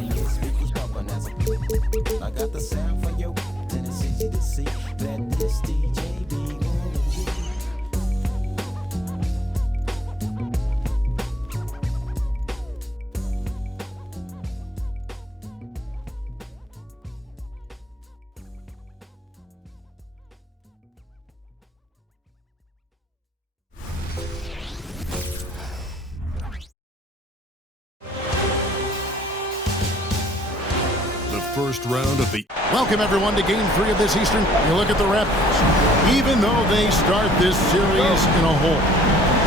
your speakers bumping as I got the sound for you, and it's easy to see that this DJ be on the first round of the... Welcome, everyone, to Game 3 of this Eastern. You look at the Raptors. Even though they start this series in a hole,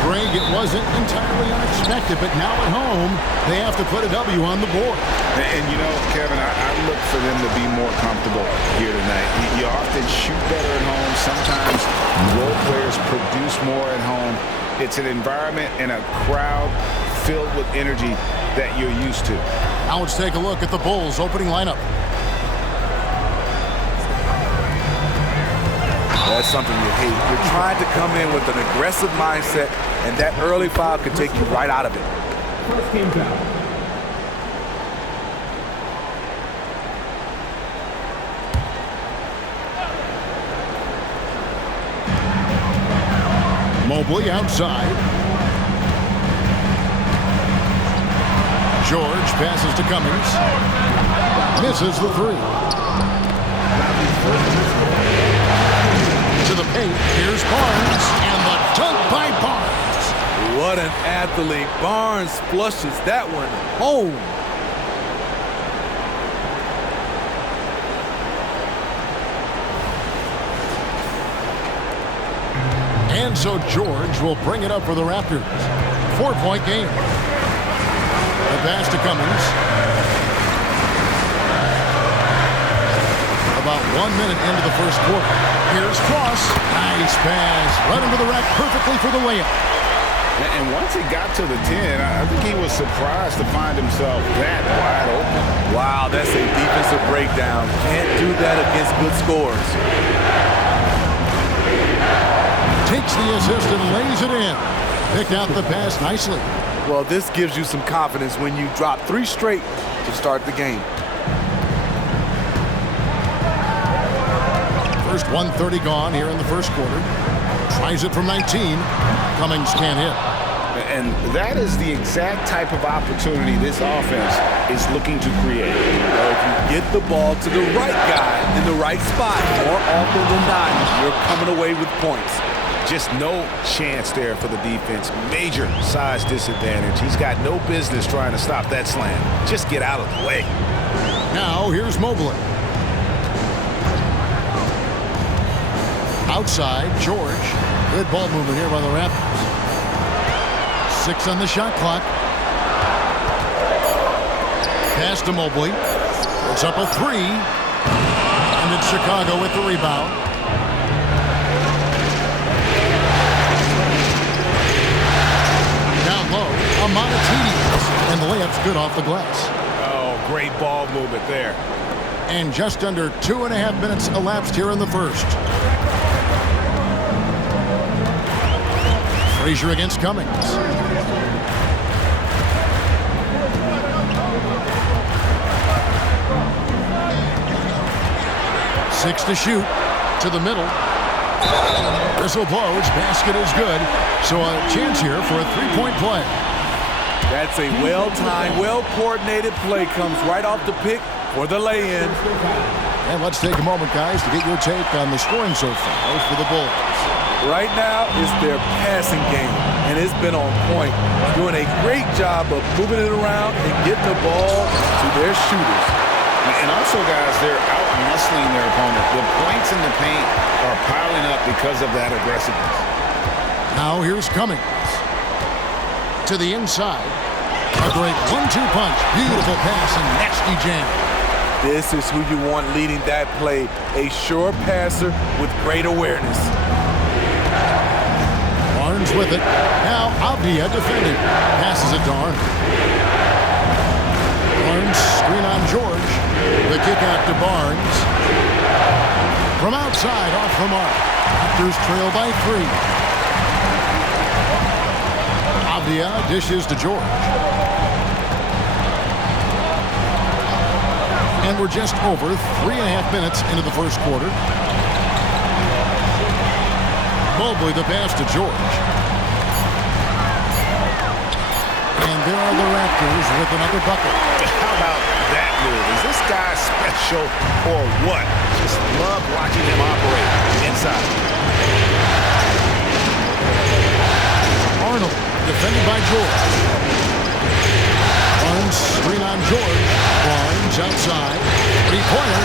Greg, it wasn't entirely unexpected, but now at home, they have to put a W on the board. And you know, Kevin, I look for them to be more comfortable here tonight. You often shoot better at home. Sometimes role players produce more at home. It's an environment and a crowd filled with energy that you're used to. Now let's take a look at the Bulls' opening lineup. That's something you hate. You're trying to come in with an aggressive mindset, and that early foul could take you right out of it. First game foul. Mobley outside. George passes to Cummings. Misses the three. To the paint. Here's Barnes. And the dunk by Barnes. What an athlete. Barnes flushes that one home. And so George will bring it up for the Raptors. 4-point game. The pass to Cummings. About 1 minute into the first quarter. Here's Cross. Nice pass. Right into the rack perfectly for the layup. And once he got to the 10, I think he was surprised to find himself that wide open. Wow, that's a defensive breakdown. Can't do that against good scores. Takes the assist and lays it in. Picked out the pass nicely. Well, this gives you some confidence when you drop 3 straight to start the game. First 1:30 gone here in the first quarter. Tries it from 19. Cummings can't hit. And that is the exact type of opportunity this offense is looking to create. Well, if you get the ball to the right guy in the right spot, more often than not, you're coming away with points. Just no chance there for the defense. Major size disadvantage. He's got no business trying to stop that slam. Just get out of the way. Now here's Mobley. Outside, George. Good ball movement here by the Raptors. 6 on the shot clock. Pass to Mobley. It's up a 3. And it's Chicago with the rebound. Amonatidis, and the layup's good off the glass. Oh, great ball movement there. And just under 2.5 minutes elapsed here in the first. Frazier against Cummings. Six to shoot. To the middle. Whistle blows. Basket is good. So a chance here for a 3-point play. That's a well-timed, well-coordinated play. Comes right off the pick for the lay-in. And let's take a moment, guys, to get your take on the scoring so far for the Bulls. Right now, it's their passing game, and it's been on point. Doing a great job of moving it around and getting the ball to their shooters. And also, guys, they're out-muscling their opponent. The points in the paint are piling up because of that aggressiveness. Now here's Cummings. To the inside. A great 1-2 punch. Beautiful pass and nasty jam. This is who you want leading that play. A sure passer with great awareness. Barnes with it. Now Avdia defending. Passes it to Arnold. Barnes screen on George. The kick out to Barnes. From outside off the mark. Raptors trail by 3. Avdia dishes to George. And we're just over 3.5 minutes into the first quarter. Mobley the pass to George. And there are the Raptors with another bucket. How about that move? Is this guy special or what? Just love watching him operate inside. Arnold defended by George. Barnes screen on George. Barnes outside. Three-pointer.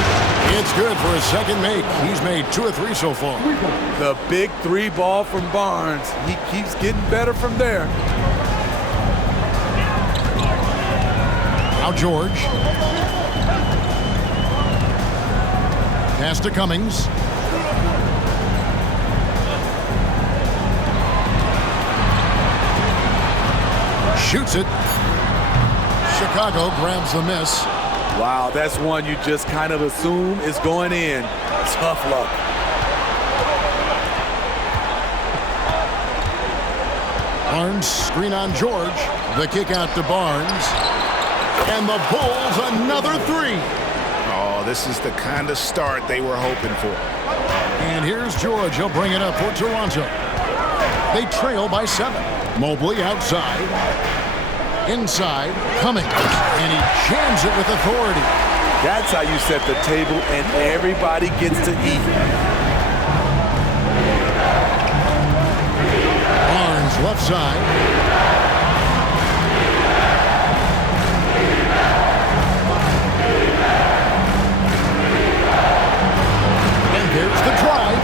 It's good for a second make. He's made 2 or 3 so far. The big 3 ball from Barnes. He keeps getting better from there. Now George. Pass to Cummings. Shoots it. Chicago grabs the miss. Wow, that's one you just kind of assume is going in. Tough luck. Barnes screen on George. The kick out to Barnes. And the Bulls another 3. Oh, this is the kind of start they were hoping for. And here's George. He'll bring it up for Toronto. They trail by 7. Mobley outside. Inside, Cummings, and he jams it with authority. That's how you set the table, and everybody gets to eat. Barnes left side. And there's the drive.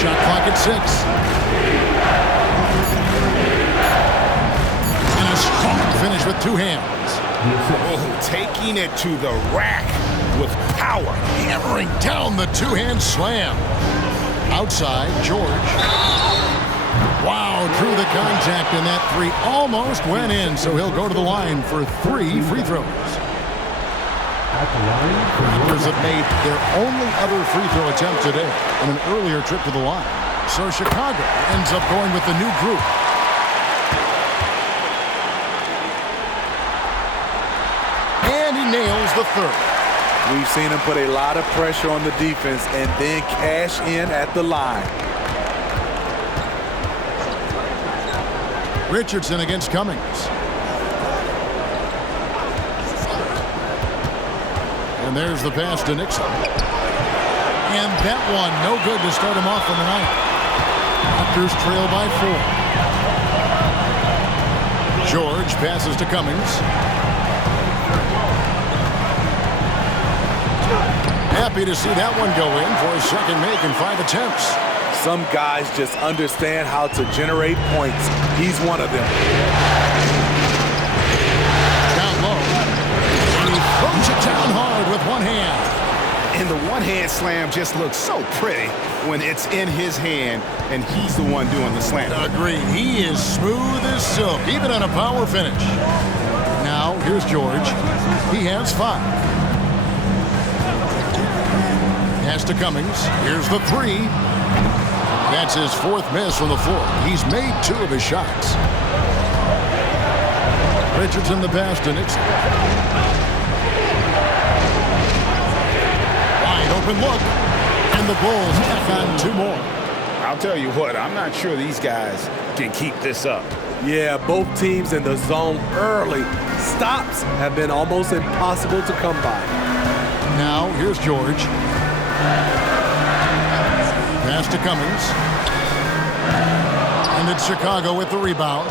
Shot clock at 6. Strong finish with 2 hands. Oh, taking it to the rack with power. Hammering down the 2-hand slam. Outside, George. Wow, drew the contact, and that 3 almost went in, so he'll go to the line for 3 free throws. Raptors have made their only other free throw attempt today on an earlier trip to the line. So Chicago ends up going with the new group. Nails the 3rd. We've seen him put a lot of pressure on the defense and then cash in at the line. Richardson against Cummings. And there's the pass to Nixon. And that one, no good to start him off on the night. Raptors trail by 4. George passes to Cummings. Happy to see that one go in for a second make in 5 attempts. Some guys just understand how to generate points. He's one of them. Down low. And he throws it down hard with 1 hand. And the one-hand slam just looks so pretty when it's in his hand and he's the one doing the slam. Agreed. He is smooth as silk, even on a power finish. Now, here's George. He has 5. Pass to Cummings. Here's the 3. That's his 4th miss from the floor. He's made 2 of his shots. Richardson the pass to Nixon. Wide open look. And the Bulls tack on 2 more. I'll tell you what, I'm not sure these guys can keep this up. Yeah, both teams in the zone early. Stops have been almost impossible to come by. Now, here's George. Pass to Cummings. And it's Chicago with the rebound.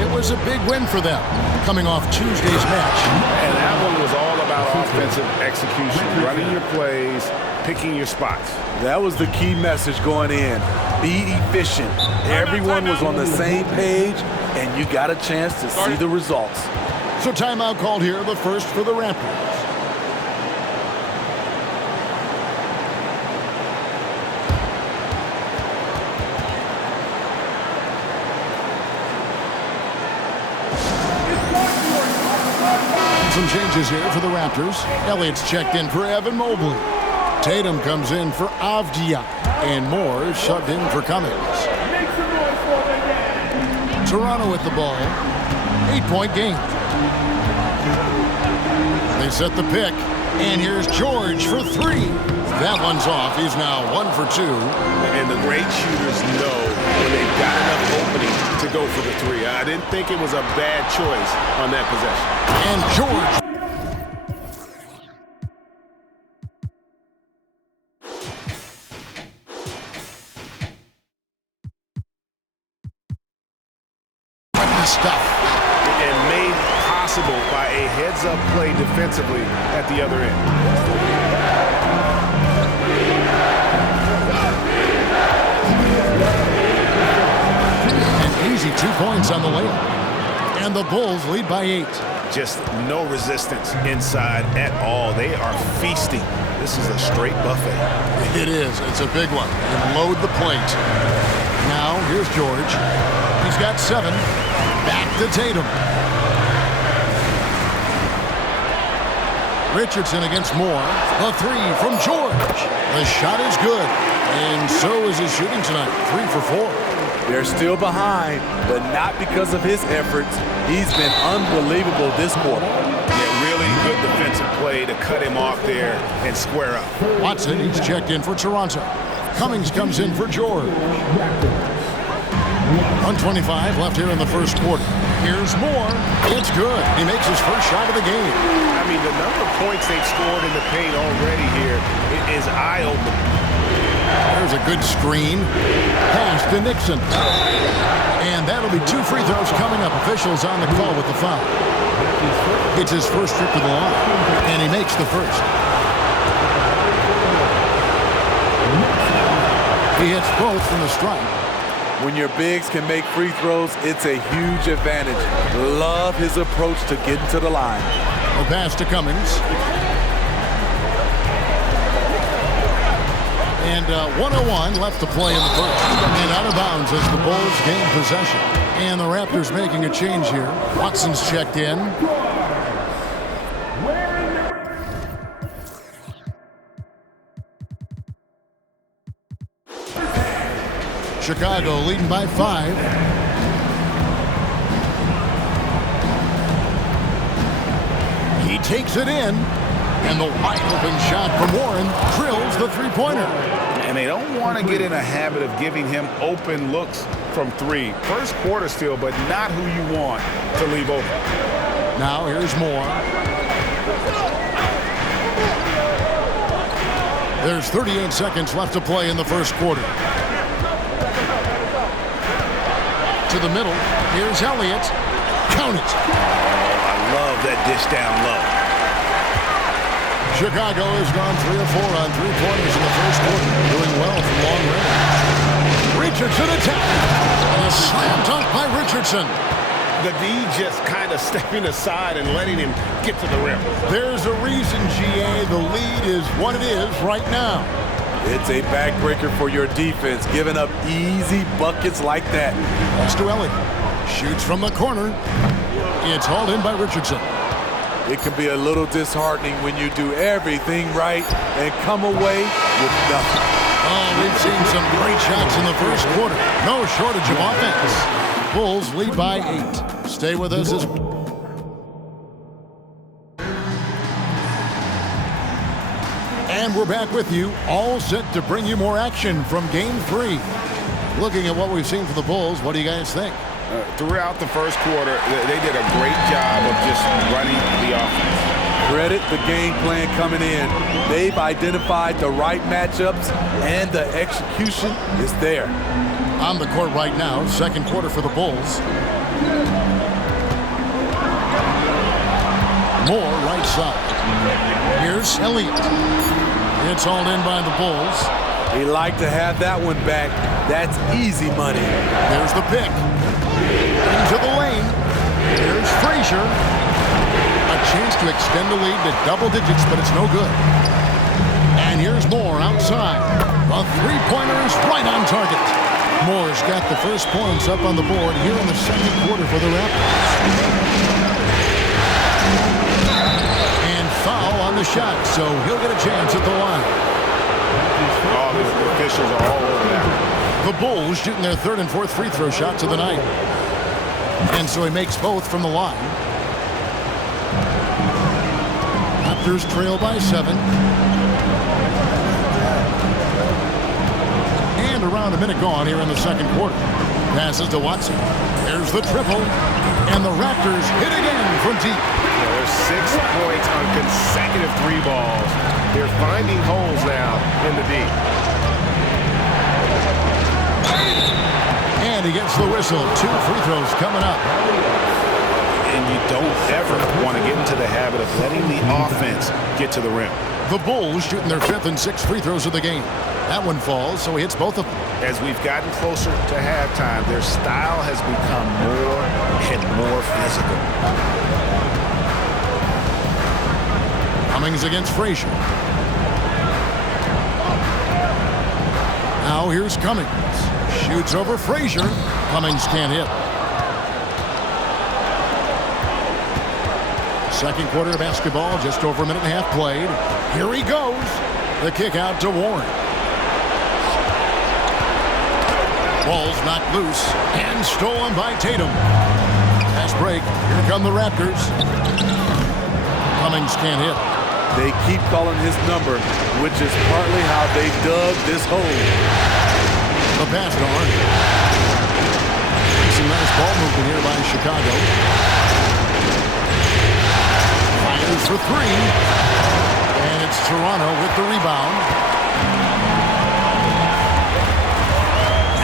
It was a big win for them, coming off Tuesday's match. And that one was all about offensive execution, running your plays, picking your spots. That was the key message going in. Be efficient. Everyone was on the same page, and you got a chance to see the results. So timeout called here, the first for the Raptors. Some changes here for the Raptors. Elliott's checked in for Evan Mobley. Tatum comes in for Avdia. And Moore is shoved in for Cummings. Toronto with the ball. 8-point game. They set the pick. And here's George for three. That one's off. He's now 1 for 2. And the great shooters know when they've got enough opening to go for the three. I didn't think it was a bad choice on that possession. And George. Stuff. And made possible by a heads-up play defensively at the other end. An easy 2 points on the layup. And the Bulls lead by 8. Just no resistance inside at all. They are feasting. This is a straight buffet. It is. It's a big one. And load the plate. Now, here's George. He's got 7. Back to Tatum. Richardson against Moore. The 3 from George. The shot is good. And so is his shooting tonight. 3 for 4. They're still behind, but not because of his efforts. He's been unbelievable this quarter. Yeah, really good defensive play to cut him off there and square up. Watson, he's checked in for Toronto. Cummings comes in for George. 1:25 left here in the first quarter. Here's Moore. It's good. He makes his first shot of the game. I mean, the number of points they've scored in the paint already here is eye-opening. There's a good screen. Pass to Nixon. And that'll be 2 free throws coming up. Officials on the call with the foul. It's his first trip to the line. And he makes the first. He hits both from the stripe. When your bigs can make free throws, it's a huge advantage. Love his approach to getting to the line. A pass to Cummings. And 1:01 left to play in the first. And out of bounds as the Bulls gain possession. And the Raptors making a change here. Watson's checked in. Chicago leading by 5. He takes it in. And the wide open shot from Warren drills the three-pointer. And they don't want to get in a habit of giving him open looks from 3. First quarter still, but not who you want to leave open. Now here's Moore. There's 38 seconds left to play in the first quarter. To the middle. Here's Elliott. Count it. I love that dish down low. Chicago has gone 3 of 4 on three-pointers in the first quarter, doing well from long range. Richardson attack. And a slam dunk by Richardson. The D just kind of stepping aside and letting him get to the rim. There's a reason, GA, the lead is what it is right now. It's a backbreaker for your defense, giving up easy buckets like that. Pass to Elliott. Shoots from the corner. It's hauled in by Richardson. It can be a little disheartening when you do everything right and come away with nothing. Oh, we've seen some great shots in the first quarter. No shortage of offense. Bulls lead by 8. Stay with us as... And we're back with you, all set to bring you more action from Game 3. Looking at what we've seen for the Bulls, what do you guys think? Throughout the first quarter, they did a great job of just running the offense. Credit the game plan coming in. They've identified the right matchups, and the execution is there. On the court right now, second quarter for the Bulls. Moore, right side. Here's Elliott. It's hauled in by the Bulls. He like to have that one back. That's easy money. There's the pick. Into the lane. Here's Frazier. A chance to extend the lead to double digits, but it's no good. And here's Moore outside. A three-pointer is right on target. Moore's got the first points up on the board here in the second quarter for the Raptors. And foul on the shot, so he'll get a chance at the line. Oh, the officials are all over that. The Bulls shooting their third and fourth free throw shots of the night. And so he makes both from the line. Raptors trail by 7. And around a minute gone here in the second quarter. Passes to Watson. There's the triple. And the Raptors hit again from deep. There's 6 points on consecutive 3 balls. They're finding holes now in the deep. And he gets the whistle. 2 free throws coming up. And you don't ever want to get into the habit of letting the offense get to the rim. The Bulls shooting their 5th and 6th free throws of the game. That one falls, so he hits both of them. As we've gotten closer to halftime, their style has become more and more physical. Cummings against Frazier. Now here's Cummings. Shoots over Frazier. Cummings can't hit. Second quarter of basketball, just over a minute and a half played. Here he goes. The kick out to Warren. Ball's knocked loose and stolen by Tatum. Fast break. Here come the Raptors. Cummings can't hit. They keep calling his number, which is partly how they dug this hole. The pass to Arnold. Some nice ball movement here by Chicago. Fires for 3. And it's Toronto with the rebound.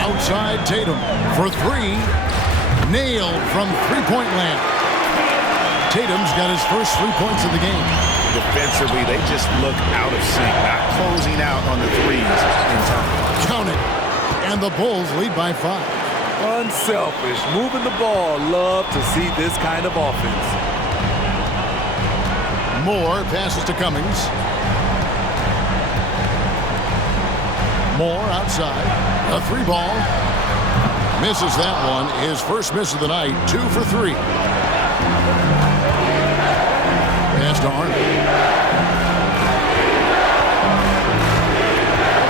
Outside Tatum for 3. Nailed from three-point land. Tatum's got his first 3 points of the game. Defensively, they just look out of sync, not closing out on the threes in time. Count it. And the Bulls lead by 5. Unselfish, moving the ball. Love to see this kind of offense. Moore passes to Cummings. Moore outside. A 3 ball. Misses that one. His first miss of the night. 2 for 3. Pass to Arnold.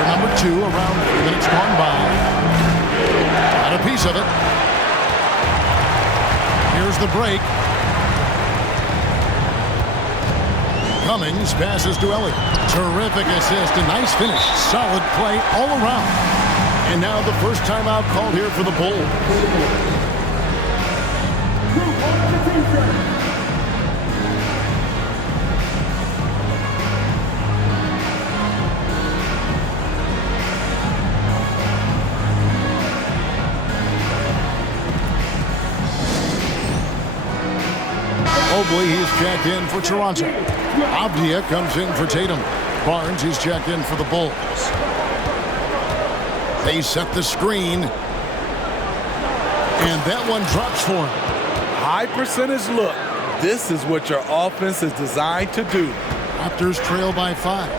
Number 2 around 3 minutes gone by. Got a piece of it. Here's the break. Cummings passes to Elliott. Terrific assist. A nice finish. Solid play all around. And now the first timeout called here for the Bulls. Mobley, he's checked in for Toronto. Avdia comes in for Tatum. Barnes, he's checked in for the Bulls. They set the screen. And that one drops for him. High percentage look. This is what your offense is designed to do. Raptors trail by 5.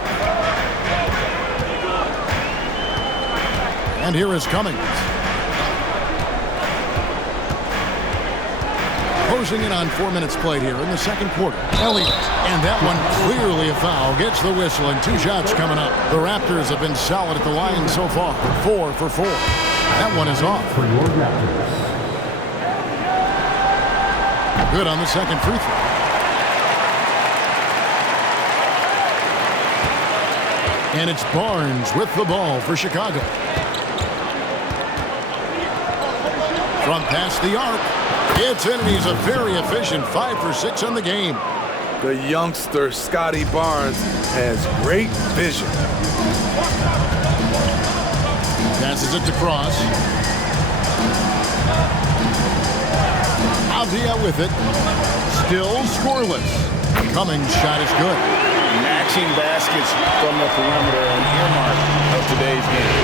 And here is Cummings. Closing in on 4 minutes played here in the second quarter. Elliott, and that one clearly a foul. Gets the whistle and 2 shots coming up. The Raptors have been solid at the line so far. 4 for 4. That one is off. For your Raptors. Good on the second free throw. And it's Barnes with the ball for Chicago. From past the arc. It's in, and he's a very efficient 5 for 6 on the game. The youngster, Scotty Barnes, has great vision. Passes it to Cross. Avdia with it. Still scoreless. Cummings' shot is good. Matching baskets from the perimeter, an earmark of today's game.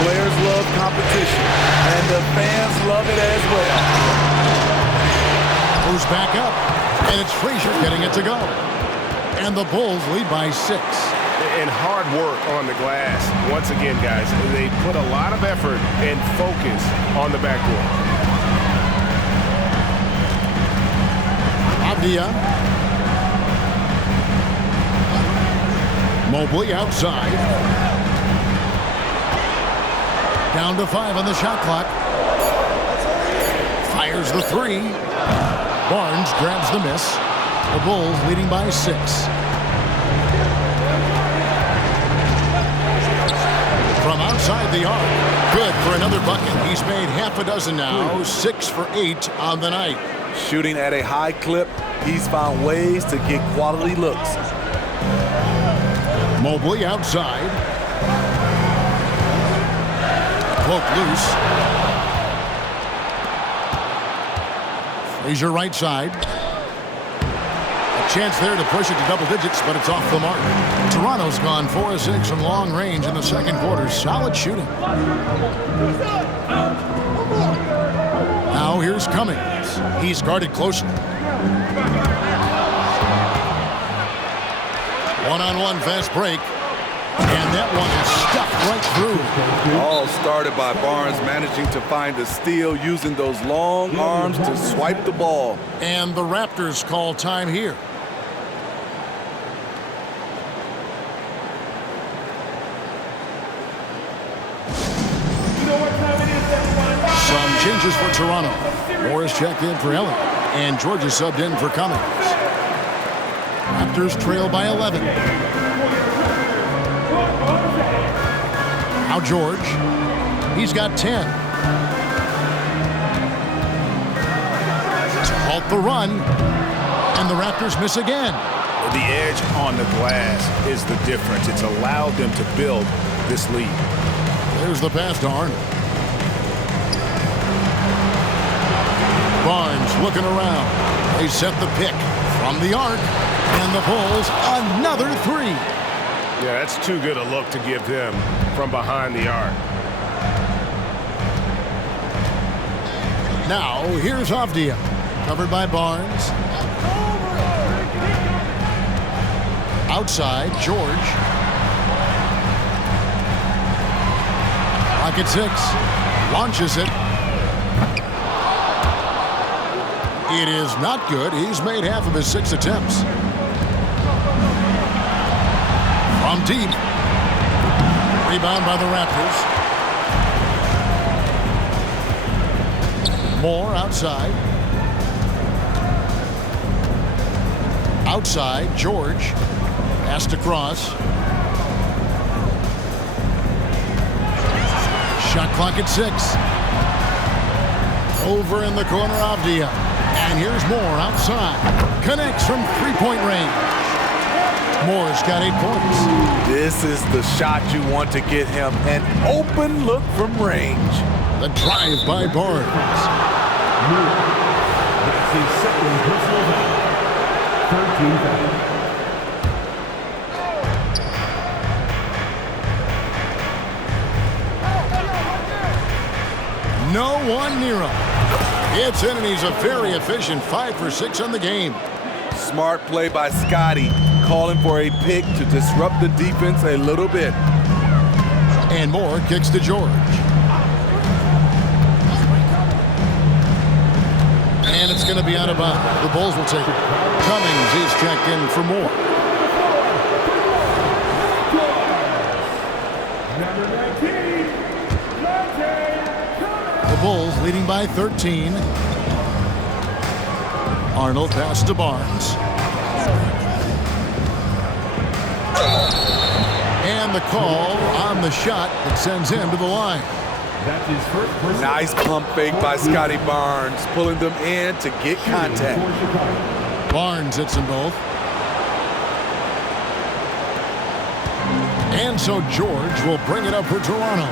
Players love competition, and the fans love it as well. Goes back up, and it's Frazier getting it to go. And the Bulls lead by 6. And hard work on the glass. Once again, guys, they put a lot of effort and focus on the backcourt. Avdia. Mobley outside. Down to 5 on the shot clock. Fires the 3. Barnes grabs the miss. The Bulls leading by 6. inside the arc. Good for another bucket. He's made half a dozen now, 6 for 8 on the night. Shooting at a high clip, he's found ways to get quality looks. Mobley outside. Poke loose. Frazier right side. A chance there to push it to double digits, but it's off the mark. Toronto's gone 4 of 6 from long range in the second quarter. Solid shooting. Now here's Cummings. He's guarded closely. One-on-one fast break. And that one is stuffed right through. All started by Barnes managing to find a steal using those long arms to swipe the ball. And the Raptors call time here. Some changes for Toronto. Morris checked in for Elliott, and Georgia subbed in for Cummings. Raptors trail by 11. Now George. He's got 10. To halt the run, and the Raptors miss again. The edge on the glass is the difference. It's allowed them to build this lead. There's the pass to Arnold. Barnes looking around. They set the pick from the arc, and the Bulls another 3. Yeah, that's too good a look to give him from behind the arc. Now here's Avdia, covered by Barnes. Outside, George. Pocket 6, launches it. It is not good. He's made half of his 6 attempts. From deep. Rebound by the Raptors. Moore outside. Outside, George. Pass to Cross. Shot clock at 6. Over in the corner, Avdia. And here's Moore outside. Connects from three-point range. Moore's got 8 points. This is the shot you want to get him. An open look from range. The drive by Barnes. That's his second personal foul. 13 fouls. No one near him. It's in, and he's a very efficient 5 for 6 on the game. Smart play by Scotty, calling for a pick to disrupt the defense a little bit. And Moore kicks to George. And it's going to be out of bounds. The Bulls will take it. Cummings is checked in for Moore. The Bulls leading by 13. Arnold pass to Barnes. And the call on the shot that sends him to the line. That's his first personal. Nice pump fake by Scotty Barnes, pulling them in to get contact. Barnes hits them both. And so George will bring it up for Toronto.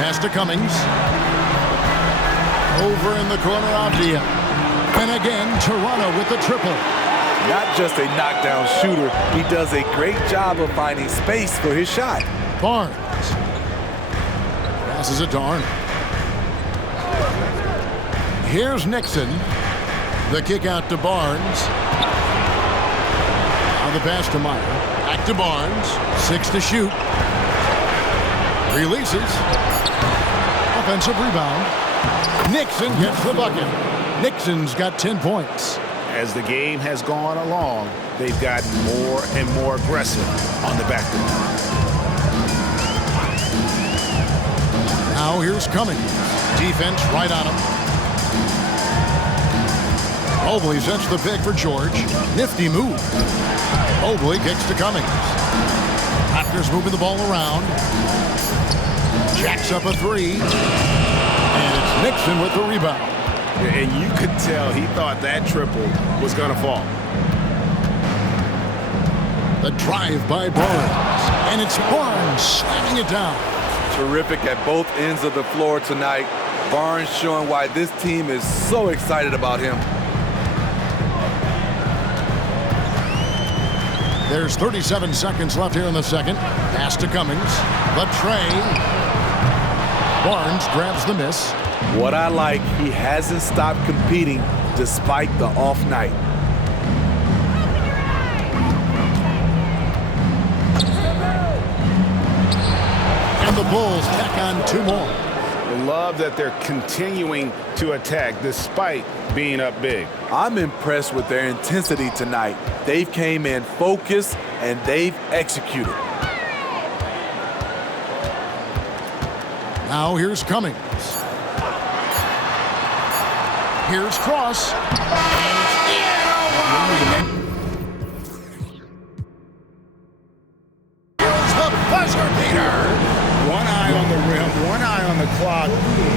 Pass to Cummings. Over in the corner, Avdia. And again, Toronto with the triple. Not just a knockdown shooter, he does a great job of finding space for his shot. Barnes. Passes it to Arnold. Here's Nixon. The kick out to Barnes. Now the pass to Meyer. Back to Barnes. 6 to shoot. Releases. Offensive rebound. Nixon gets the bucket. Nixon's got 10 points. As the game has gone along, they've gotten more and more aggressive on the backboard. Now here's Cummings. Defense right on him. Mobley sets the pick for George. Nifty move. Mobley kicks to Cummings. Raptors moving the ball around. Jacks up a three. And it's Nixon with the rebound. And you could tell he thought that triple was going to fall. The drive by Barnes. And it's Barnes slamming it down. Terrific at both ends of the floor tonight. Barnes showing why this team is so excited about him. There's 37 seconds left here in the second. Pass to Cummings. The tray. Barnes grabs the miss. What I like, he hasn't stopped competing despite the off night. And the Bulls tack on two more. Love that they're continuing to attack despite being up big. I'm impressed with their intensity tonight. They've came in focused and they've executed. Now here's Cummings. Here's Cross. Here's the buzzer beater. One eye on the rim, one eye on the clock.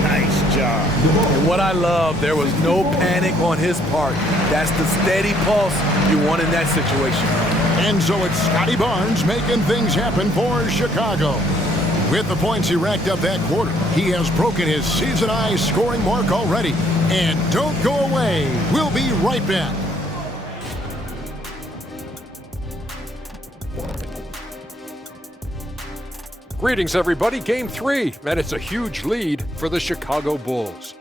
Nice job. And what I love, there was no panic on his part. That's the steady pulse you want in that situation. And so it's Scotty Barnes making things happen for Chicago. With the points he racked up that quarter, he has broken his season-high scoring mark already. And don't go away. We'll be right back. Greetings, everybody. Game 3, and it's a huge lead for the Chicago Bulls.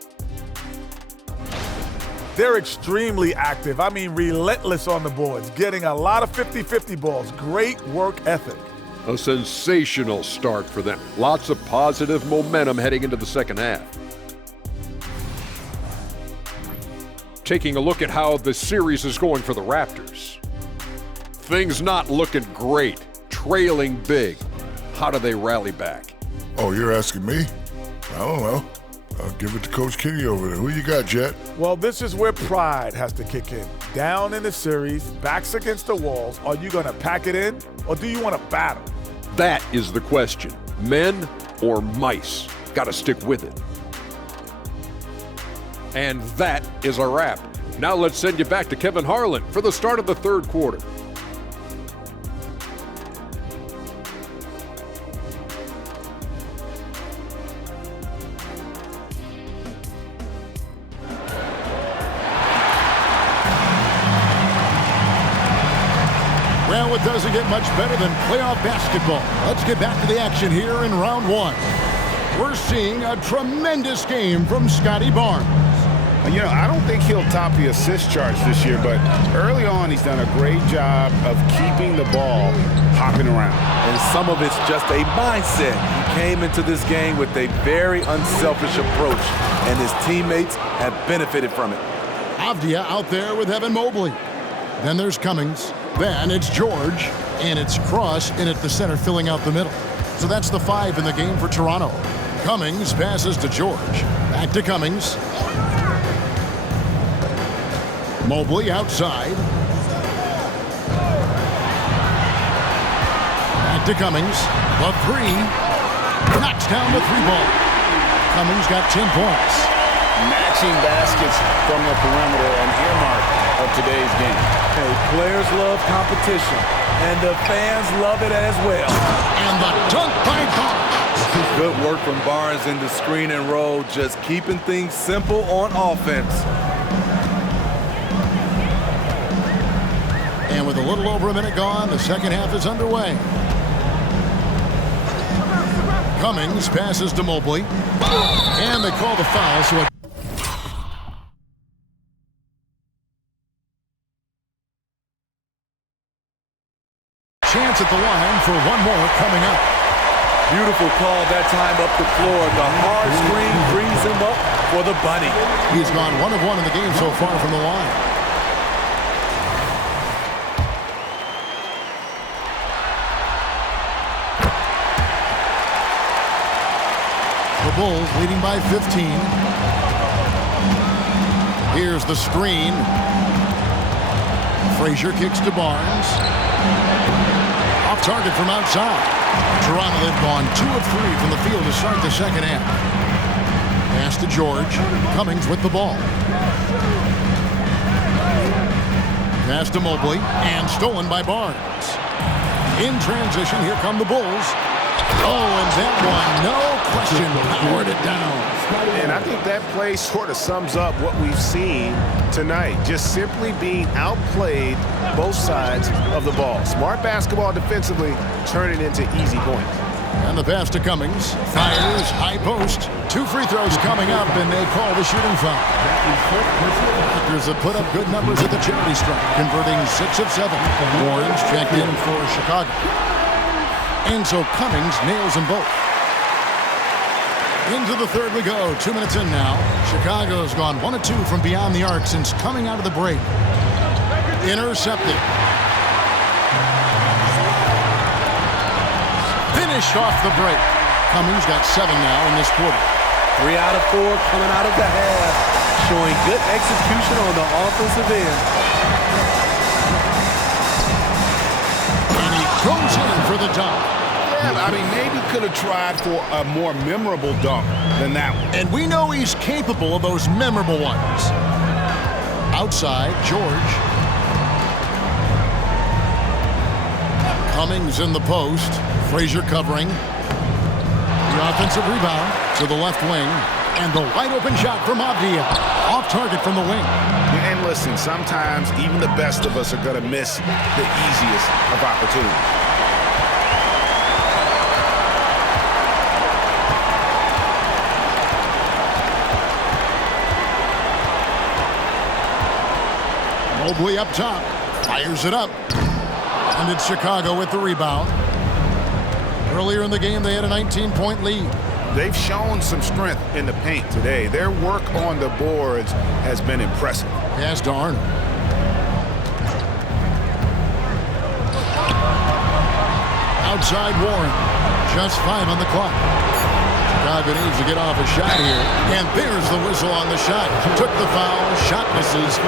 They're extremely active. I mean, relentless on the boards, getting a lot of 50-50 balls. Great work ethic. A sensational start for them. Lots of positive momentum heading into the second half. Taking a look at how the series is going for the Raptors. Things not looking great, trailing big. How do they rally back? Oh, you're asking me? I don't know. I'll give it to Coach Kenny over there. Who you got, Jet? Well, this is where pride has to kick in. Down in the series, backs against the walls. Are you going to pack it in, or do you want to battle? That is the question. Men or mice? Got to stick with it. And that is a wrap. Now let's send you back to Kevin Harlan for the start of the third quarter. Well, it doesn't get much better than playoff basketball. Let's get back to the action here in round one. We're seeing a tremendous game from Scotty Barnes. You know, I don't think he'll top the assist charts this year, but early on he's done a great job of keeping the ball hopping around. And some of it's just a mindset. He came into this game with a very unselfish approach, and his teammates have benefited from it. Avdia out there with Evan Mobley. Then there's Cummings. Then it's George. And it's Cross in at the center, filling out the middle. So that's the 5 in the game for Toronto. Cummings passes to George. Back to Cummings. Mobley outside. Back to Cummings. The 3. Knocks down the 3 ball. Cummings got 10 points. Matching baskets from the perimeter, an earmark of today's game. Hey, players love competition, and the fans love it as well. And the dunk by Barnes. Good work from Barnes in the screen and roll, just keeping things simple on offense. And with a little over a minute gone, the second half is underway. Cummings passes to Mobley. And they call the foul, so chance at the line for one more coming up. Beautiful call that time up the floor. The hard screen brings him up for the bunny. He's gone 1 of 1 in the game so far from the line. The Bulls leading by 15. Here's the screen. Frazier kicks to Barnes. Off target from outside. Toronto, they've gone 2 of 3 from the field to start the second half. Pass to George. Cummings with the ball. Pass to Mobley, and stolen by Barnes. In transition, here come the Bulls. Oh, and that one, no question, powered it down. And I think that play sort of sums up what we've seen tonight. Just simply being outplayed both sides of the ball. Smart basketball defensively, turning into easy points. And the pass to Cummings. Fires, high post. 2 free throws coming up, and they call the shooting foul. Raptors have put up good numbers at the charity stripe, converting 6 of 7. Warren's checked in for Chicago. And so Cummings nails them both. Into the third we go. 2 minutes in now. Chicago's gone 1 of 2 from beyond the arc since coming out of the break. Intercepted. Finished off the break. Cummings got 7 now in this quarter. 3 out of 4 coming out of the half, showing good execution on the offensive end. And he goes in for the dunk. Yeah, I mean, maybe could have tried for a more memorable dunk than that one. And we know he's capable of those memorable ones. Outside, George. Cummings in the post. Frazier covering. The offensive rebound to the left wing. And the wide open shot from Avdia. Off target from the wing. And listen, sometimes even the best of us are going to miss the easiest of opportunities. Mobley up top. Fires it up. And it's Chicago with the rebound. Earlier in the game, they had a 19-point lead. They've shown some strength in the paint today. Their work on the boards has been impressive. Pass to Arnold. Outside Warren. Just 5 on the clock. Chicago needs to get off a shot here. And there's the whistle on the shot. Took the foul. Shot misses.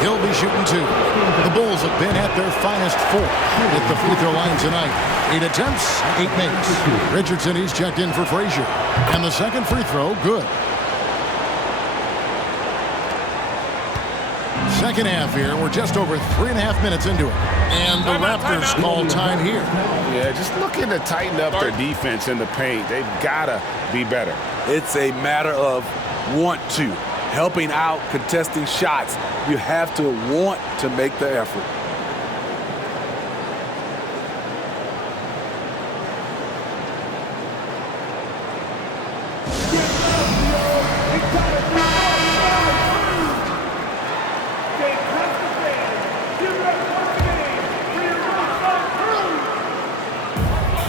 He'll be shooting 2. The Bulls have been at their finest 4 at the free throw line tonight. 8 attempts, 8 makes. Richardson, he's checked in for Frazier. And the second free throw, good. Second half here. We're just over 3.5 minutes into it. And the Raptors call time here. Yeah, just looking to tighten up their defense in the paint. They've got to be better. It's a matter of want to. Helping out, contesting shots. You have to want to make the effort.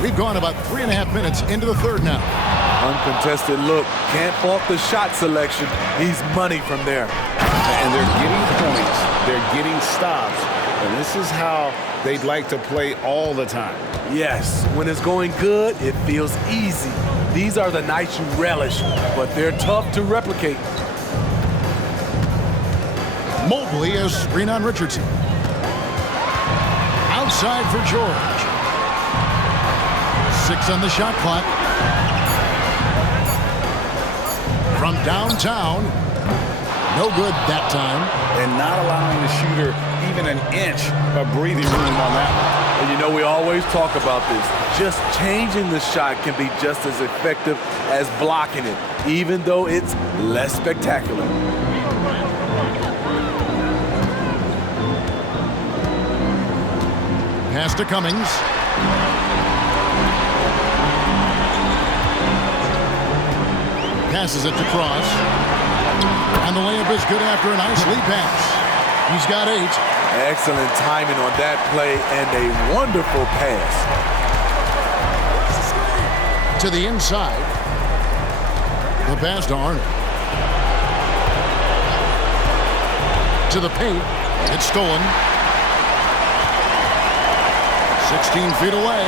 We've gone about 3.5 minutes into the third now. Uncontested look. Can't fault the shot selection. He's money from there. And they're getting points. They're getting stops. And this is how they'd like to play all the time. Yes, when it's going good, it feels easy. These are the nights you relish, but they're tough to replicate. Mobley has screen on Richardson. Outside for George. 6 on the shot clock. From downtown. No good that time. And not allowing the shooter even an inch of breathing room on that one. And you know, we always talk about this. Just changing the shot can be just as effective as blocking it, even though it's less spectacular. Pass to Cummings. Passes it to Cross. And the layup is good after a nice lead pass. He's got 8. Excellent timing on that play and a wonderful pass. To the inside. The pass to Arnold. To the paint. It's stolen. 16 feet away.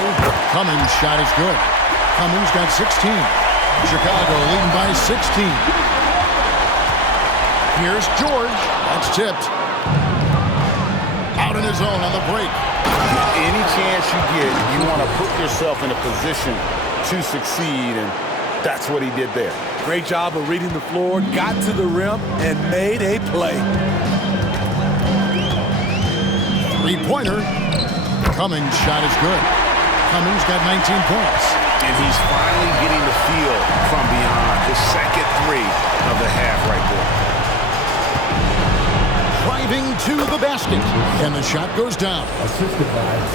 Cummings' shot is good. Cummings got 16. Chicago leading by 16. Here's George. That's tipped. Out in his zone on the break. Any chance you get, you want to put yourself in a position to succeed, and that's what he did there. Great job of reading the floor, got to the rim, and made a play. Three-pointer. Cummings' shot is good. Cummings got 19 points. And he's finally getting the feel from beyond. His second three of the half right there. Driving to the basket. And the shot goes down.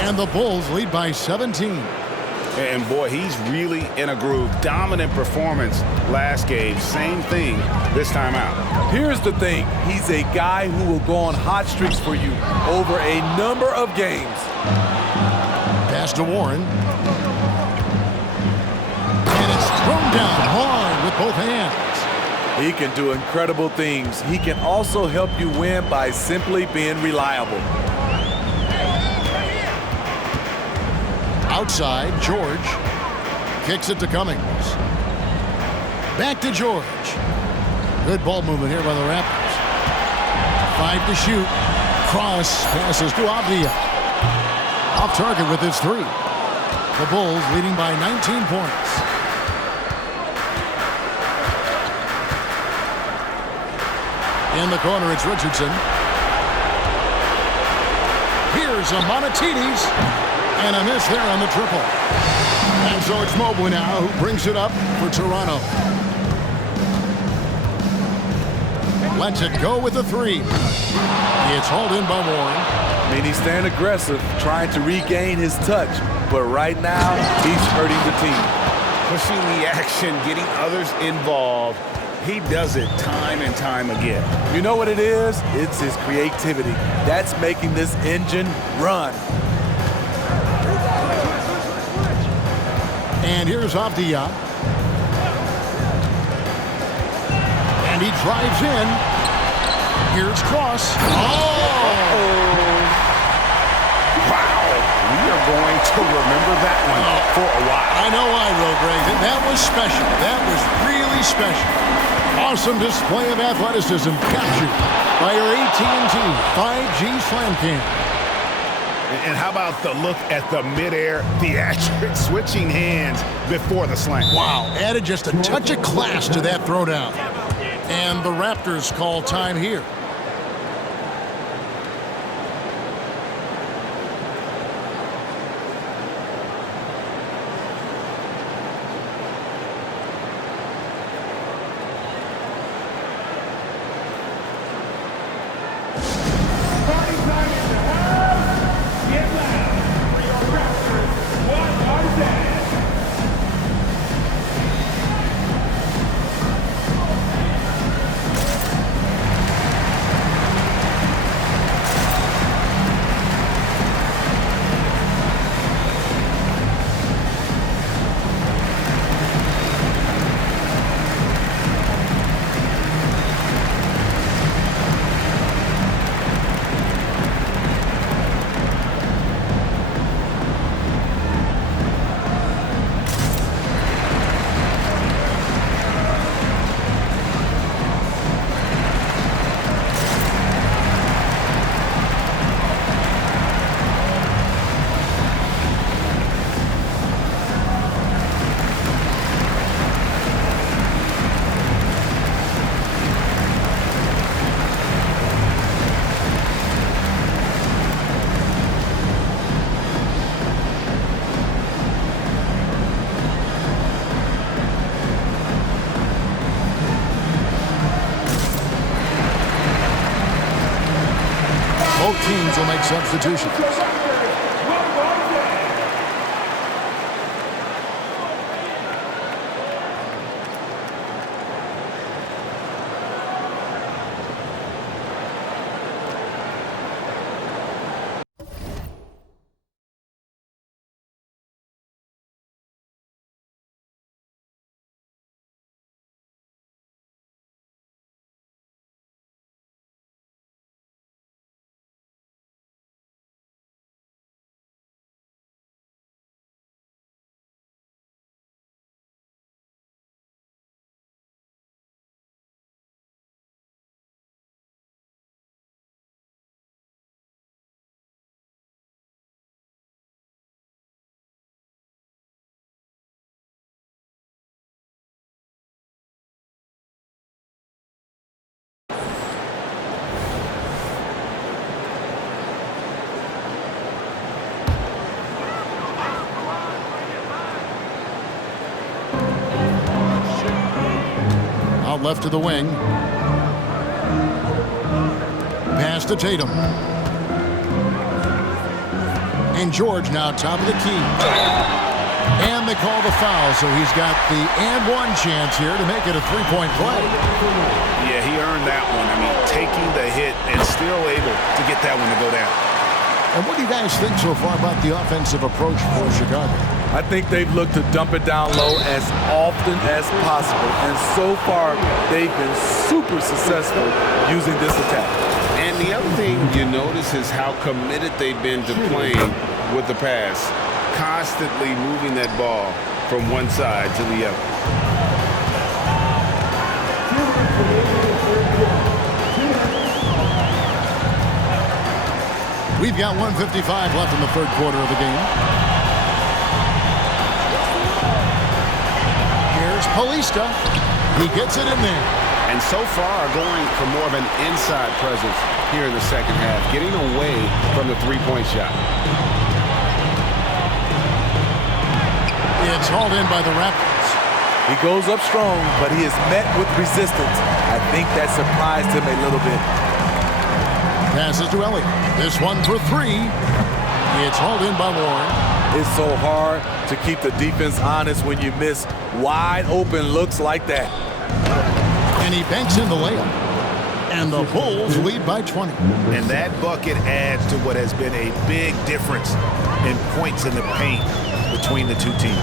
And the Bulls lead by 17. And boy, he's really in a groove. Dominant performance last game. Same thing this time out. Here's the thing. He's a guy who will go on hot streaks for you over a number of games. Pass to Warren. And it's thrown down hard with both hands. He can do incredible things. He can also help you win by simply being reliable. Outside, George kicks it to Cummings. Back to George. Good ball movement here by the Raptors. 5 to shoot. Cross passes to Avdia. Off target with his three. The Bulls leading by 19 points. In the corner, it's Richardson. Here's a Monatides. And a miss there on the triple. And so it's Mobley now who brings it up for Toronto. Lets it go with the three. It's hauled in by Warren. I mean, he's staying aggressive, trying to regain his touch. But right now, he's hurting the team. Pushing the action, getting others involved. He does it time and time again. You know what it is? It's his creativity. That's making this engine run. And here's Avdia. And he drives in. Here's Cross. Wow. We are going to remember that one for a while. I know I will, Greg. That was special. That was really special. Awesome display of athleticism captured by your AT&T 5G Slam Cam. And how about the look at the midair theatric switching hands before the slam? Wow, added just a touch of class to that throwdown. And the Raptors call time here. Both teams will make substitutions. Out left to the wing. Pass to Tatum. And George now top of the key. And they call the foul, so he's got the and one chance here to make it a three-point play. Yeah, he earned that one. I mean, taking the hit and still able to get that one to go down. And what do you guys think so far about the offensive approach for Chicago? I think they've looked to dump it down low as often as possible. And so far, they've been super successful using this attack. And the other thing you notice is how committed they've been to playing with the pass, constantly moving that ball from one side to the other. We've got 1:55 left in the third quarter of the game. Here's Polista. He gets it in there. And so far going for more of an inside presence here in the second half, getting away from the three-point shot. It's hauled in by the Raptors. He goes up strong, but he is met with resistance. I think that surprised him a little bit. Passes to Elliott. This one for three. It's hauled in by Warren. It's so hard to keep the defense honest when you miss wide open looks like that. And he banks in the layup. And the Bulls lead by 20. And that bucket adds to what has been a big difference in points in the paint between the two teams.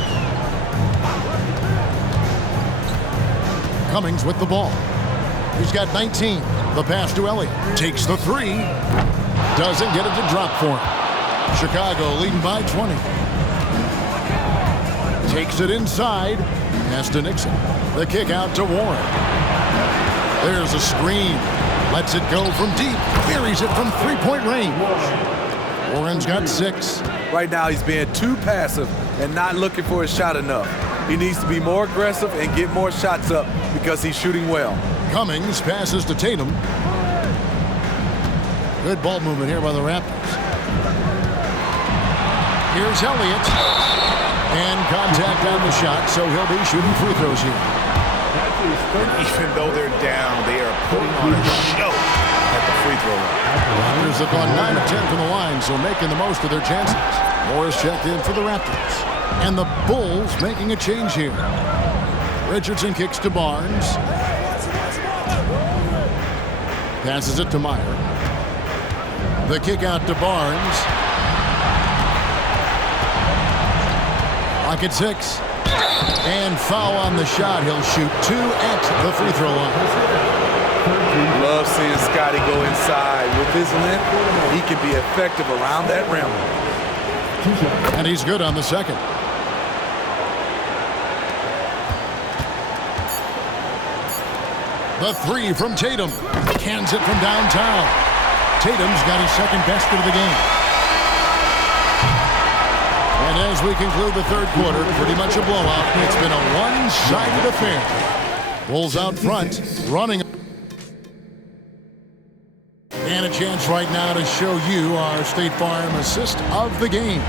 Cummings with the ball. He's got 19. The pass to Elliott. Takes the three. Doesn't get it to drop for him. Chicago leading by 20. Takes it inside. Pass to Nixon. The kick out to Warren. There's a screen. Lets it go from deep. Buries it from three-point range. Warren's got 6. Right now he's being too passive and not looking for his shot enough. He needs to be more aggressive and get more shots up because he's shooting well. Cummings passes to Tatum. Good ball movement here by the Raptors. Here's Elliott. And contact on the shot, so he'll be shooting free throws here. Even though they're down, they are putting on a show at the free throw line. The Raptors have gone 9 of 10 from the line, so making the most of their chances. Morris checked in for the Raptors. And the Bulls making a change here. Richardson kicks to Barnes. Passes it to Meyer. The kick out to Barnes. Clock at 6. And foul on the shot. He'll shoot 2 at the free throw line. Love seeing Scotty go inside. With his length, he can be effective around that rim. And he's good on the second. The three from Tatum. Cans it from downtown. Tatum's got his second basket of the game. And as we conclude the third quarter, pretty much a blowout. It's been a one-sided affair. Bulls out front, running. And a chance right now to show you our State Farm assist of the game.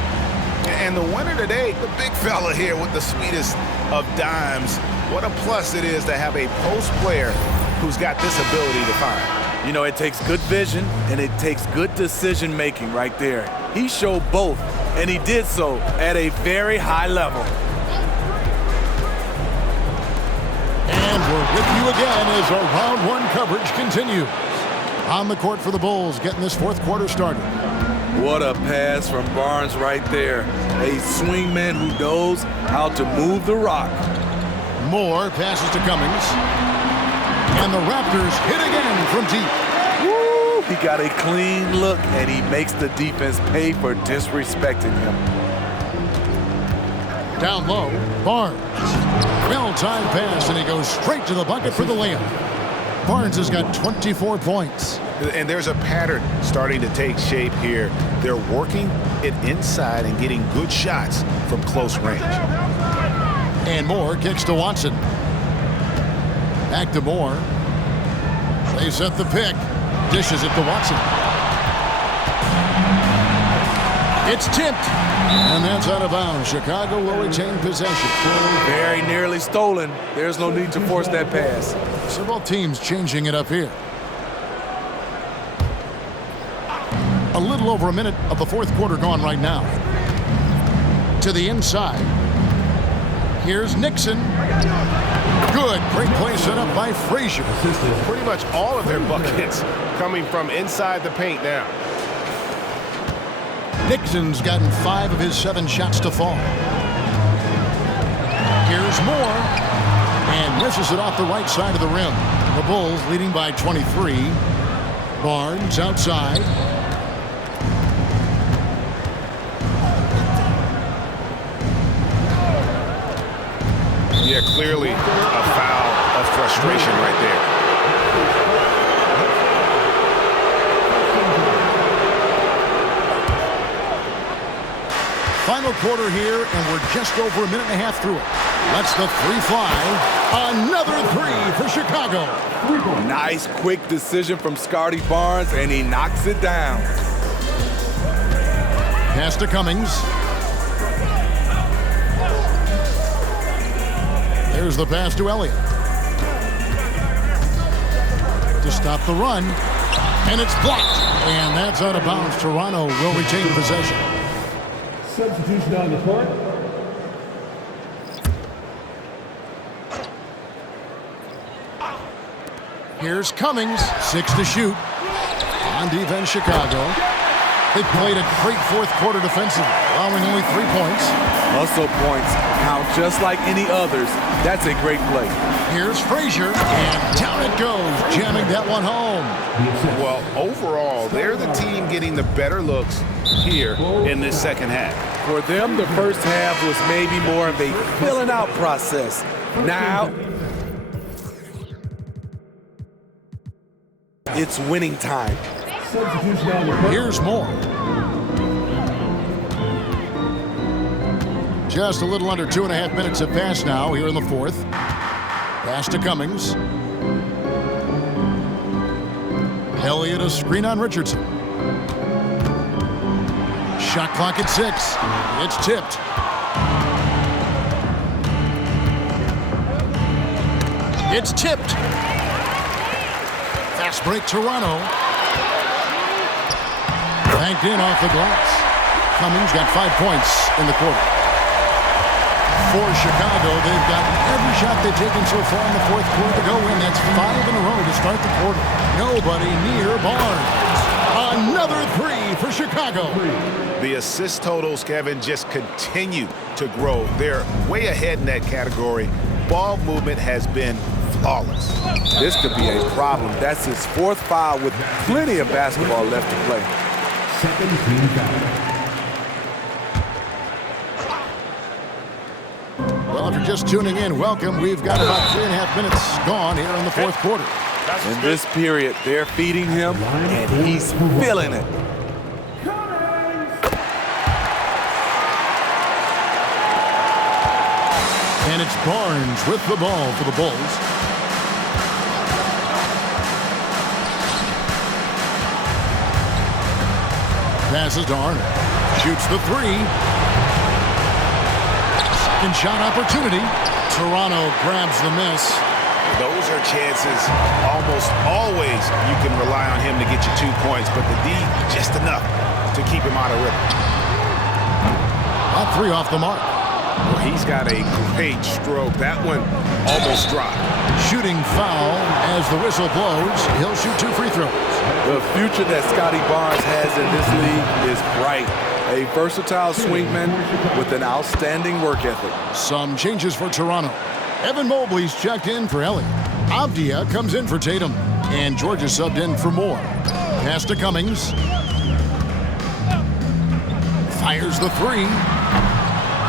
And the winner today, the big fella here with the sweetest of dimes. What a plus it is to have a post player who's got this ability to find. You know, it takes good vision and it takes good decision making right there. He showed both, and he did so at a very high level. And we're with you again as our round one coverage continues. On the court for the Bulls, getting this fourth quarter started. What a pass from Barnes right there. A swingman who knows how to move the rock. Moore passes to Cummings. And the Raptors hit again from deep. Woo! He got a clean look, and he makes the defense pay for disrespecting him. Down low, Barnes. Well-timed pass, and he goes straight to the bucket for the layup. Barnes has got 24 points. And there's a pattern starting to take shape here. They're working it inside and getting good shots from close range. And Moore kicks to Watson. Back to Moore. They set the pick. Dishes it to Watson. It's tipped. And that's out of bounds. Chicago will retain possession. Very nearly stolen. There's no need to force that pass. So both teams changing it up here. A little over a minute of the fourth quarter gone right now. To the inside. Here's Nixon. Good. Great play set up by Frazier. Pretty much all of their buckets coming from inside the paint now. Nixon's gotten 5 of his 7 shots to fall. Here's Moore. And misses it off the right side of the rim. The Bulls leading by 23. Barnes outside. Yeah, clearly a foul of frustration right there. Final quarter here, and we're just over a minute and a half through it. Lets the 3 fly. Another 3 for Chicago. Nice, quick decision from Scotty Barnes, and he knocks it down. Pass to Cummings. There's the pass to Elliott. To stop the run. And it's blocked. And that's out of bounds. Toronto will retain possession. Substitution on the court. Here's Cummings. 6 to shoot. On defense, Chicago. They played a great fourth quarter defensively, allowing only 3 points. Hustle points count just like any others. That's a great play. Here's Frazier, and down it goes, jamming that one home. Well, overall, they're the team getting the better looks here in this second half. For them, the first half was maybe more of a filling out process. Now, it's winning time. Substitution on the court. Here's Moore. Just a little under 2.5 minutes have passed now here in the fourth. Pass to Cummings. Elliott, a screen on Richardson. Shot clock at 6. It's tipped. It's tipped. Fast break, Toronto. Banked in off the glass. Cummings got 5 points in the quarter. For Chicago, they've got every shot they've taken so far in the fourth quarter to go in. That's 5 in a row to start the quarter. Nobody near Barnes. Another 3 for Chicago. The assist totals, Kevin, just continue to grow. They're way ahead in that category. Ball movement has been flawless. This could be a problem. That's his 4th foul with plenty of basketball left to play. Second team foul. Well, if you're just tuning in, welcome. We've got about 3.5 minutes gone here in the fourth quarter. In this period, they're feeding him, and he's feeling it. And it's Barnes with the ball for the Bulls. Passes to Arnold. Shoots the 3. Second shot opportunity. Toronto grabs the miss. Those are chances almost always you can rely on him to get you 2 points, but the D just enough to keep him out of rhythm. About 3 off the mark. Well, he's got a great stroke. That one almost dropped. Shooting foul as the whistle blows. He'll shoot 2 free throws. The future that Scotty Barnes has in this league is bright. A versatile swingman with an outstanding work ethic. Some changes for Toronto. Evan Mobley's checked in for Elliott. Avdia comes in for Tatum. And Georgia subbed in for Moore. Pass to Cummings. Fires the 3.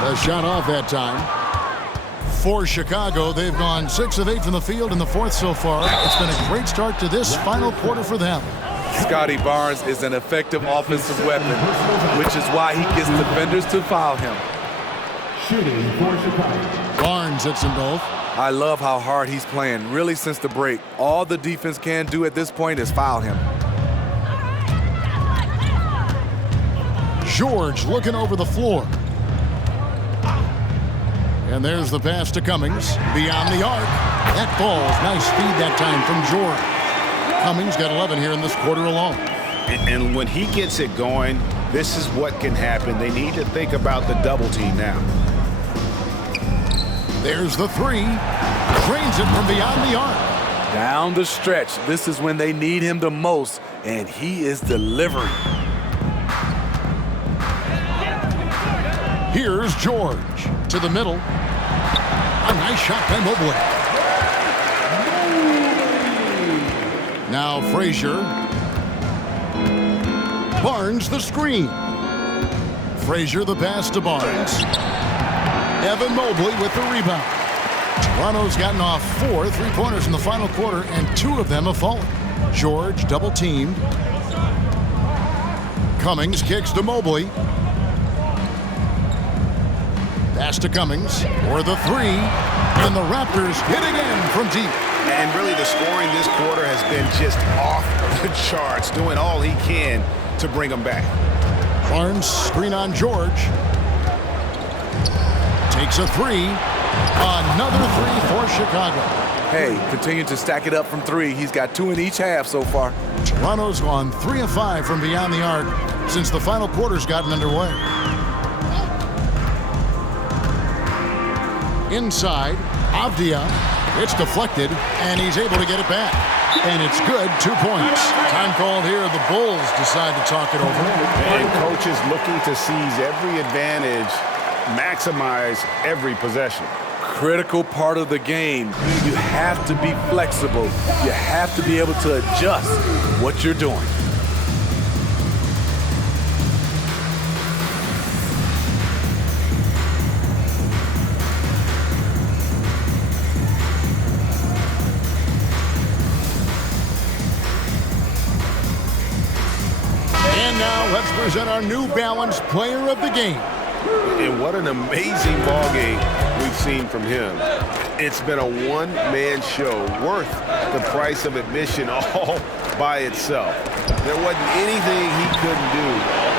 The shot off that time. For Chicago, they've gone 6 of 8 from the field in the fourth so far. It's been a great start to this final quarter for them. Scotty Barnes is an effective offensive weapon, which is why he gets defenders to foul him. Shooting for Chicago. Barnes hits them both. I love how hard he's playing, really since the break. All the defense can do at this point is foul him. George looking over the floor. And there's the pass to Cummings. Beyond the arc. That falls. Nice feed that time from George. Cummings got 11 here in this quarter alone. And when he gets it going, this is what can happen. They need to think about the double team now. There's the three. Drains it from beyond the arc. Down the stretch. This is when they need him the most, and he is delivering. Here's George to the middle. A nice shot by Mobley. Now Frazier. Barnes the screen. Frazier the pass to Barnes. Evan Mobley with the rebound. Toronto's gotten off 4 3-pointers in the final quarter, and 2 of them have fallen. George double teamed. Cummings kicks to Mobley. Pass to Cummings for the 3. And the Raptors hit again from deep. And really the scoring this quarter has been just off the charts, doing all he can to bring them back. Barnes screen on George. Takes a 3. Another 3 for Chicago. Hey, continue to stack it up from 3. He's got 2 in each half so far. Toronto's gone 3 of 5 from beyond the arc since the final quarter's gotten underway. Inside, Avdia. It's deflected, and he's able to get it back. And it's good, 2 points. Time called here. The Bulls decide to talk it over. And coaches looking to seize every advantage, maximize every possession. Critical part of the game. You have to be flexible. You have to be able to adjust what you're doing. And now let's present our New Balance Player of the Game. And what an amazing ball game we've seen from him. It's been a one-man show worth the price of admission all by itself. There wasn't anything he couldn't do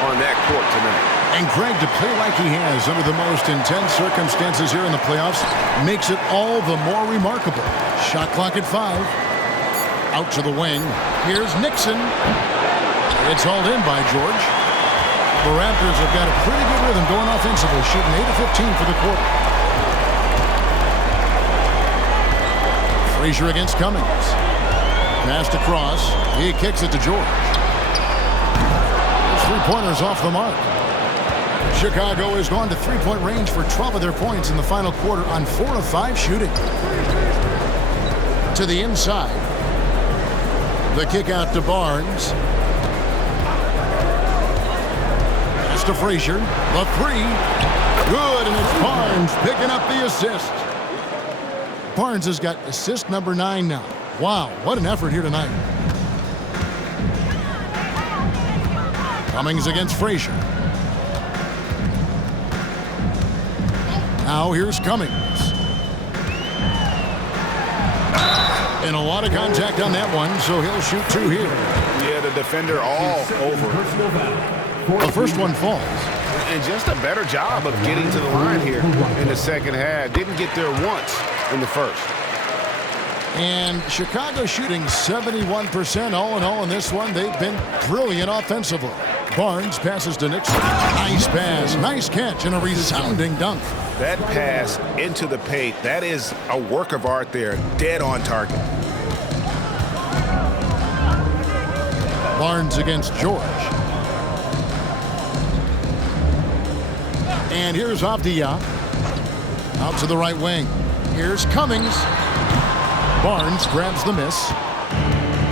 on that court tonight. And Greg, to play like he has under the most intense circumstances here in the playoffs makes it all the more remarkable. Shot clock at 5. Out to the wing. Here's Nixon. It's hauled in by George. The Raptors have got a pretty good rhythm going offensively, shooting 8 of 15 for the quarter. Frazier against Cummings. Passed across. He kicks it to George. Those 3-pointers off the mark. Chicago has gone to 3-point range for 12 of their points in the final quarter on 4 of 5 shooting. To the inside. The kick out to Barnes. To Frazier, the 3, good, and it's Barnes picking up the assist. Barnes has got assist number 9 now. Wow, what an effort here tonight. Cummings against Frazier. Now here's Cummings. And a lot of contact on that one, so he'll shoot 2 here. Yeah, the defender all over. The first one falls. And just a better job of getting to the line here in the second half. Didn't get there once in the first. And Chicago shooting 71% all in all in this one. They've been brilliant offensively. Barnes passes to Nixon. Nice pass, nice catch, and a resounding dunk. That pass into the paint, that is a work of art there. Dead on target. Barnes against George. And here's Avdia. Out to the right wing. Here's Cummings. Barnes grabs the miss.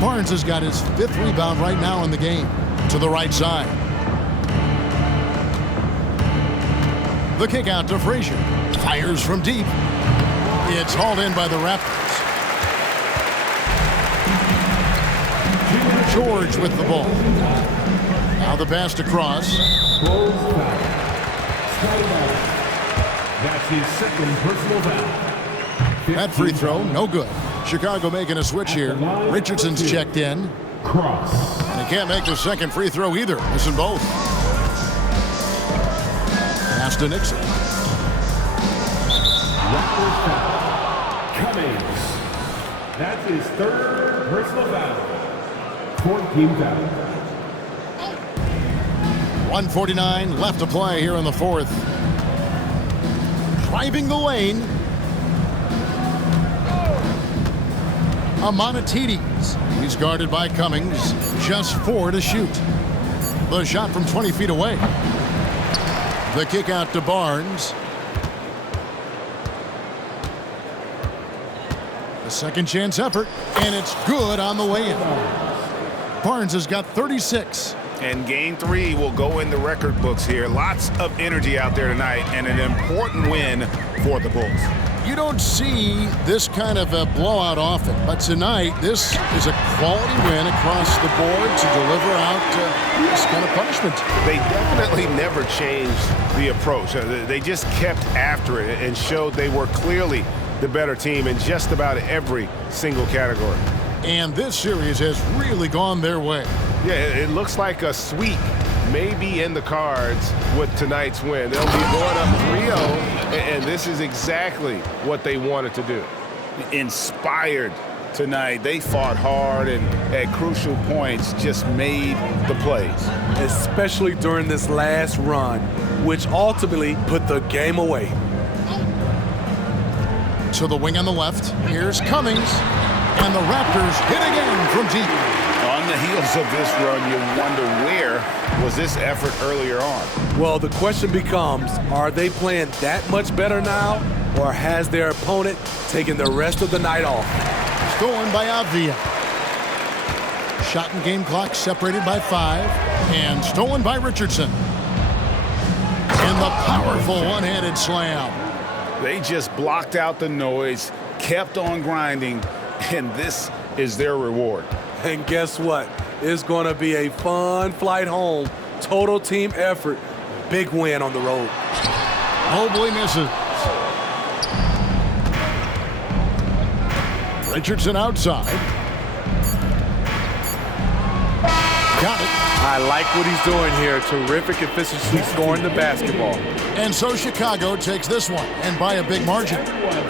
Barnes has got his 5th rebound right now in the game. To the right side. The kick out to Frazier. Fires from deep. It's hauled in by the Raptors. George with the ball. Now the pass to Cross. That's his 2nd personal foul. That free throw, no good. Chicago making a switch here. Richardson's checked in. Cross. And he can't make the 2nd free throw either. Missing both. to Nixon. Raptors foul. Cummings. That's his third personal foul. 14 foul. 1:49 left to play here in the fourth. Driving the lane. Amonatides. He's guarded by Cummings. Just 4 to shoot. The shot from 20 feet away. The kick out to Barnes. The second chance effort, and it's good on the way in. Barnes has got 36. And game 3 will go in the record books here. Lots of energy out there tonight, and an important win for the Bulls. You don't see this kind of a blowout often, but tonight this is a quality win across the board to deliver out this kind of punishment. They definitely never changed the approach. They just kept after it and showed they were clearly the better team in just about every single category. And this series has really gone their way. Yeah, it looks like a sweep may be in the cards with tonight's win. They'll be going up 3-0, and this is exactly what they wanted to do. Inspired tonight. They fought hard and at crucial points just made the plays. Especially during this last run, which ultimately put the game away. To the wing on the left, here's Cummings, and the Raptors hit again from deep. On the heels of this run, you wonder where was this effort earlier on? Well, the question becomes, are they playing that much better now, or has their opponent taken the rest of the night off? Stolen by Avdia. Shot and game clock separated by 5, and stolen by Richardson. And the powerful one-handed slam. They just blocked out the noise, kept on grinding, and this is their reward. And guess what? It's going to be a fun flight home. Total team effort. Big win on the road. Mobley misses. Richardson outside. Got it. I like what he's doing here. Terrific efficiency scoring the basketball. And so Chicago takes this one, and by a big margin.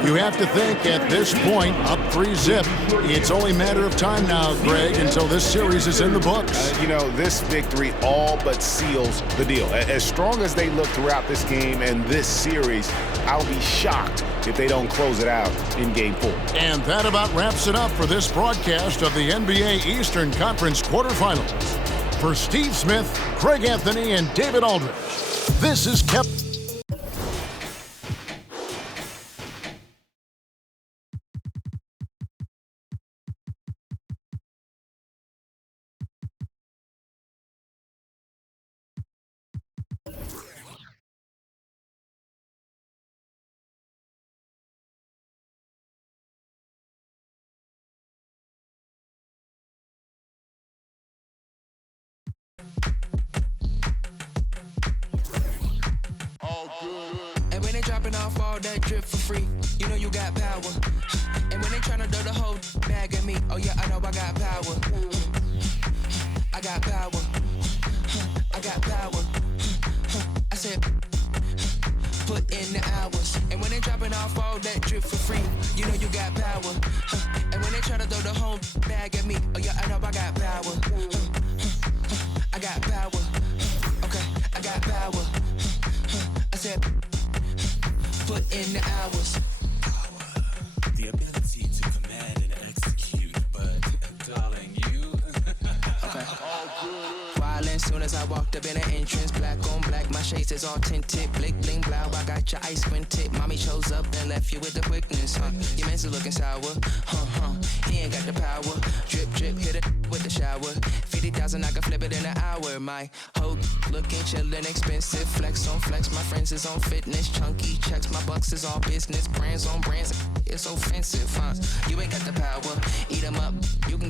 You have to think at this point, up 3-zip, it's only a matter of time now, Greg, until this series is in the books. You know, this victory all but seals the deal. As strong as they look throughout this game and this series, I'll be shocked if they don't close it out in Game 4. And that about wraps it up for this broadcast of the NBA Eastern Conference quarterfinals. For Steve Smith, Craig Anthony, and David Aldridge, this is Kept. And when they dropping off all that drip for free, you know you got power. And when they tryna throw the whole bag at me, oh yeah, I know I got power. I got power. I got power. I said, put in the hours. And when they dropping off all that drip for free, you know you got power. And when they tryna throw the whole bag at me, oh yeah, I know I got power. I got power. Okay, I got power. I said, put in the hours. The ability to command and execute, but darling, you. Okay. Violent soon as I walked up in the entrance, black on black, my shades is all tinted, blick bling blow. I got your ice squinted. Mommy chose up and left you with the quickness, huh? Your man's looking sour, He ain't got the power. Drip drip, hit it with the shower. 50,000, I can flip it in an hour. My hoe looking chillin', expensive. Flex on flex, my friends is on fitness. Chunky checks, my bucks is all business. Brands on brands, it's offensive, huh? You ain't got the power. Eat 'em up, you can